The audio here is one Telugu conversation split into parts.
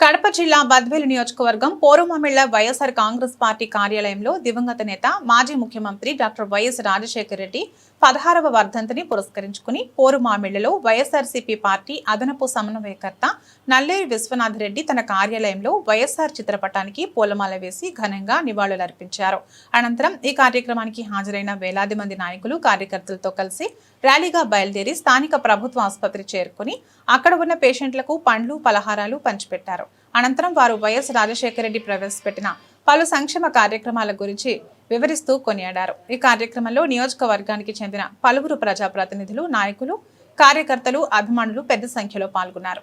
కడప జిల్లా బద్వేలు నియోజకవర్గం పోరుమామిళ్ళ వైఎస్ఆర్ కాంగ్రెస్ పార్టీ కార్యాలయంలో దివంగత నేత మాజీ ముఖ్యమంత్రి డాక్టర్ వైఎస్ రాజశేఖర రెడ్డి పదహారవ వర్ధంతిని పురస్కరించుకుని పోరుమామిళ్ళలో వైఎస్ఆర్సీపీ పార్టీ అదనపు సమన్వయకర్త నల్లేరు విశ్వనాథ్ రెడ్డి తన కార్యాలయంలో వైఎస్ఆర్ చిత్రపటానికి పూలమాల వేసి ఘనంగా నివాళులర్పించారు. అనంతరం ఈ కార్యక్రమానికి హాజరైన వేలాది మంది నాయకులు కార్యకర్తలతో కలిసి ర్యాలీగా బయలుదేరి స్థానిక ప్రభుత్వ ఆసుపత్రి చేరుకుని అక్కడ ఉన్న పేషెంట్లకు పండ్లు పలహారాలు పంచిపెట్టారు. అనంతరం వారు వైఎస్ రాజశేఖర రెడ్డి ప్రవేశపెట్టిన పలు సంక్షేమ కార్యక్రమాల గురించి వివరిస్తూ కొనియాడారు. ఈ కార్యక్రమంలో నియోజకవర్గానికి చెందిన పలువురు ప్రజాప్రతినిధులు నాయకులు కార్యకర్తలు అభిమానులు పెద్ద సంఖ్యలో పాల్గొన్నారు.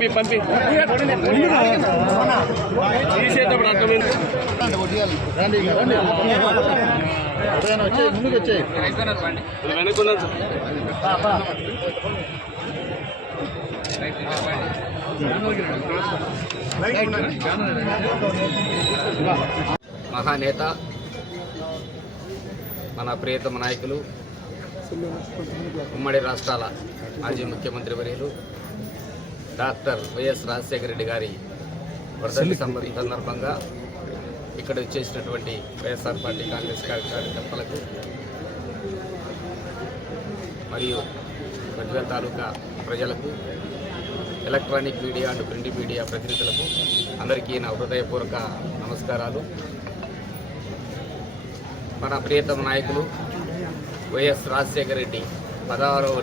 పంపి పంపి. తీసేటప్పుడు అర్థమైంది ఇది వెనక్కున్నాను సార్. మహానేత మన ప్రియతమ నాయకులు ఉమ్మడి రాష్ట్రాల మాజీ ముఖ్యమంత్రి వర్యులు డాక్టర్ వైఎస్ రాజశేఖర రెడ్డి గారి వర్ధంతి సంబ- సందర్భంగా ఇక్కడ వచ్చేసినటువంటి వైఎస్ఆర్ పార్టీ కాంగ్రెస్ కార్యకర్తలకు మరియు గజ్వేల్ తాలూకా ప్రజలకు electronic media and print media ప్రతినిధులకు అందరికీ నా హృదయపూర్వక నమస్కారాలు. మన ప్రియతమ నాయకులు వైఎస్ రాజశేఖర రెడ్డి పదహారవ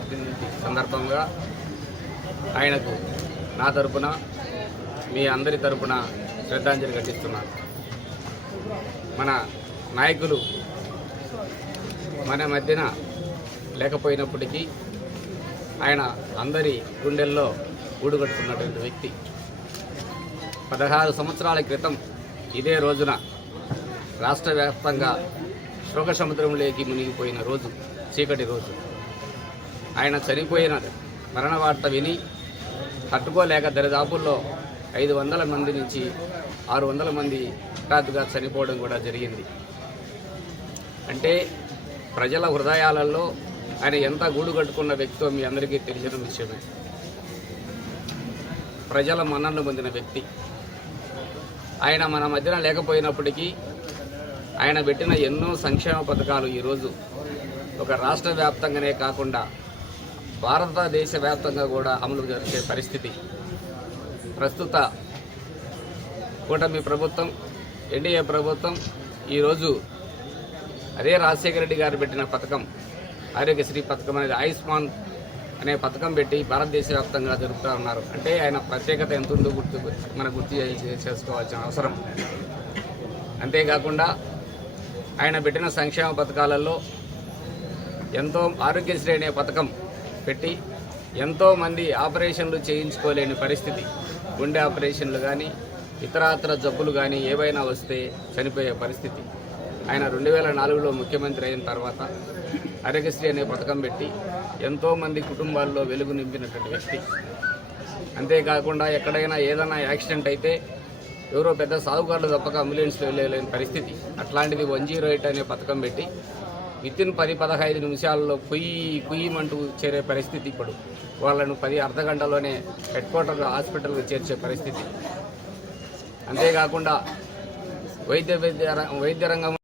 సందర్భంగా ఆయనకు నా తరపున మీ అందరి తరపున శ్రద్ధాంజలి ఘటిస్తున్నాను మన నాయకులు మన మధ్యన లేకపోయినప్పటికీ ఆయన అందరి గుండెల్లో గూడుగట్టుకున్నటువంటి వ్యక్తి. పదహారు సంవత్సరాల క్రితం ఇదే రోజున రాష్ట్ర వ్యాప్తంగా శోక సముద్రంలోకి మునిగిపోయిన రోజు చీకటి రోజు. ఆయన చనిపోయిన మరణ వార్త విని తట్టుకోలేక దరిదాపుల్లో ఐదు వందల మంది నుంచి ఆరు వందల మంది హఠాత్తుగా చనిపోవడం కూడా జరిగింది. అంటే ప్రజల హృదయాలలో ఆయన ఎంత గూడు కట్టుకున్న వ్యక్తో మీ అందరికీ తెలిసిన విషయమే. ప్రజల మన్ననలు పొందిన వ్యక్తి. ఆయన మన మధ్యన లేకపోయినప్పటికీ ఆయన పెట్టిన ఎన్నో సంక్షేమ పథకాలు ఈరోజు ఒక రాష్ట్ర వ్యాప్తంగానే కాకుండా భారతదేశ వ్యాప్తంగా కూడా అమలు జరిగే పరిస్థితి. ప్రస్తుత కూటమి ప్రభుత్వం ఎన్డీఏ ప్రభుత్వం ఈరోజు అదే రాజశేఖర రెడ్డి గారు పెట్టిన పథకం ఆరోగ్యశ్రీ పథకం అనేది ఆయుష్మాన్ అనే పథకం పెట్టి భారతదేశ వ్యాప్తంగా జరుపుతూ ఉన్నారు. అంటే ఆయన ప్రత్యేకత ఎంత ఉందో గుర్తు మనం గుర్తు చేసుకోవాల్సిన అవసరం. అంతేకాకుండా ఆయన పెట్టిన సంక్షేమ పథకాలలో ఎంతో ఆరోగ్యశ్రీ అనే పథకం పెట్టి ఎంతోమంది ఆపరేషన్లు చేయించుకోలేని పరిస్థితి. గుండె ఆపరేషన్లు కానీ ఇతరాతర జబ్బులు కానీ ఏవైనా వస్తే చనిపోయే పరిస్థితి. ఆయన రెండు వేల నాలుగులో ముఖ్యమంత్రి అయిన తర్వాత ఆరోగ్యశ్రీ అనే పథకం పెట్టి ఎంతోమంది కుటుంబాల్లో వెలుగు నింపినటువంటి వ్యక్తి. అంతేకాకుండా ఎక్కడైనా ఏదైనా యాక్సిడెంట్ అయితే ఎవరో పెద్ద సాగుకారులు తప్పక అంబులెన్స్లో వెళ్ళలేని పరిస్థితి. అట్లాంటిది వన్ జీరో ఎయిట్ అనే పథకం పెట్టి విత్ ఇన్ పది పదహైదు నిమిషాల్లో కుయ్యి కుయ్యమంటూ చేరే పరిస్థితి ఇప్పుడు. వాళ్ళను పది అర్ధ గంటలోనే హెడ్ క్వార్టర్ హాస్పిటల్కి చేర్చే పరిస్థితి. అంతేకాకుండా వైద్య వైద్య వైద్య రంగం